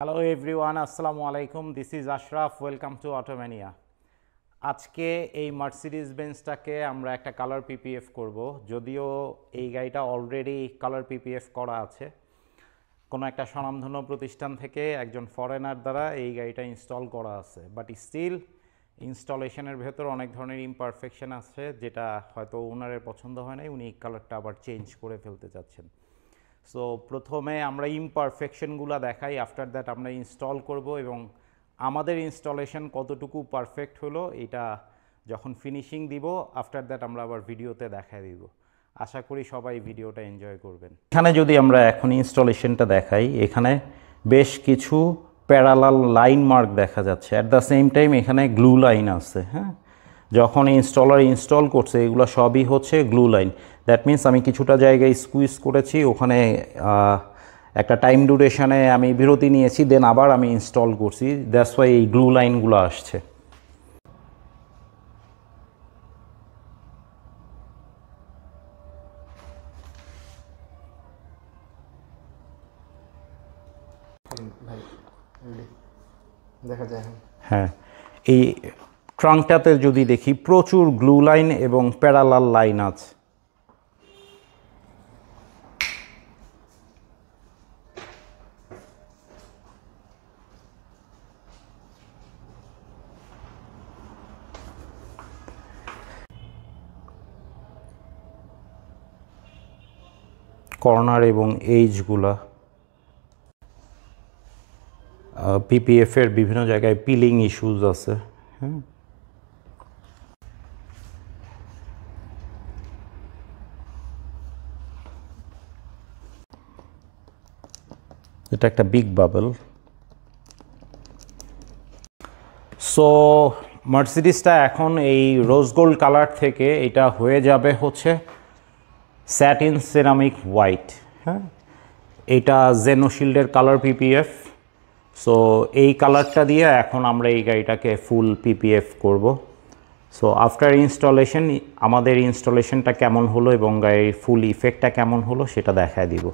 Hello everyone, আসসালামু আলাইকুম। This is Ashraf, welcome to Automania. আজকে এই মার্সিডিজ বেঞ্জটাকে আমরা একটা কালার পিপিএফ করব। যদিও এই গাড়িটা অলরেডি কালার পিপিএফ করা আছে, কোনো একটা স্বনামধন্য প্রতিষ্ঠান থেকে একজন ফরেনার দ্বারা এই গাড়িটা ইনস্টল করা আছে, বাট স্টিল ইনস্টলেশনের ভেতর অনেক ধরনের ইমপারফেকশন আছে, যেটা হয়তো ওনারের পছন্দ হয় নাই, উনি কালারটা আবার চেঞ্জ করে ফেলতে চাচ্ছেন। সো প্রথমে আমরা ইমপারফেকশনগুলো দেখাই, আফটার দ্যাট আমরা ইনস্টল করব এবং আমাদের ইনস্টলেশন কতটুকু পারফেক্ট হলো এটা যখন ফিনিশিং দিব, আফটার দ্যাট আমরা আবার ভিডিওতে দেখাই দিব। আশা করি সবাই ভিডিওটা এনজয় করবেন। এখানে যদি আমরা এখন ইনস্টলেশনটা দেখাই, এখানে বেশ কিছু প্যারালাল লাইন মার্ক দেখা যাচ্ছে। অ্যাট দ্য সেম টাইম এখানে গ্লু লাইন আছে। হ্যাঁ, যখন ইনস্টলার ইনস্টল করছে এগুলো সবই হচ্ছে গ্লু লাইন। দ্যাট মিন্স আমি কিছুটা জায়গায় স্কুইজ করেছি, ওখানে একটা টাইম ডিউরেশনে আমি বিরতি নিয়েছি, দেন আবার আমি ইনস্টল করছি, দ্যাটস ওয়াই এই গ্লু লাইনগুলো আসছে। দেখা যায়। হ্যাঁ, এই ট্রাঙ্কটাতে যদি দেখি প্রচুর গ্লু লাইন এবং প্যারালাল লাইন আছে। কর্নার এবং এইজগুলা পিপিএফের বিভিন্ন জায়গায় পিলিং ইস্যুজ আছে। হ্যাঁ, এটা একটা বিগ বাবল। সো মার্সিডিজটা এখন এই রোজ গোল্ড কালার থেকে এটা হয়ে যাবে হচ্ছে স্যাটিন সিরামিক হোয়াইট। হ্যাঁ, এটা জেনোশিল্ডের কালার পিপিএফ। সো এই কালারটা দিয়ে এখন আমরা এই গাড়িটাকে ফুল পিপিএফ করব। সো আফটার ইনস্টলেশন আমাদের ইনস্টলেশনটা কেমন হলো এবং গাড়ির ফুল ইফেক্টটা কেমন হলো সেটা দেখায় দিব।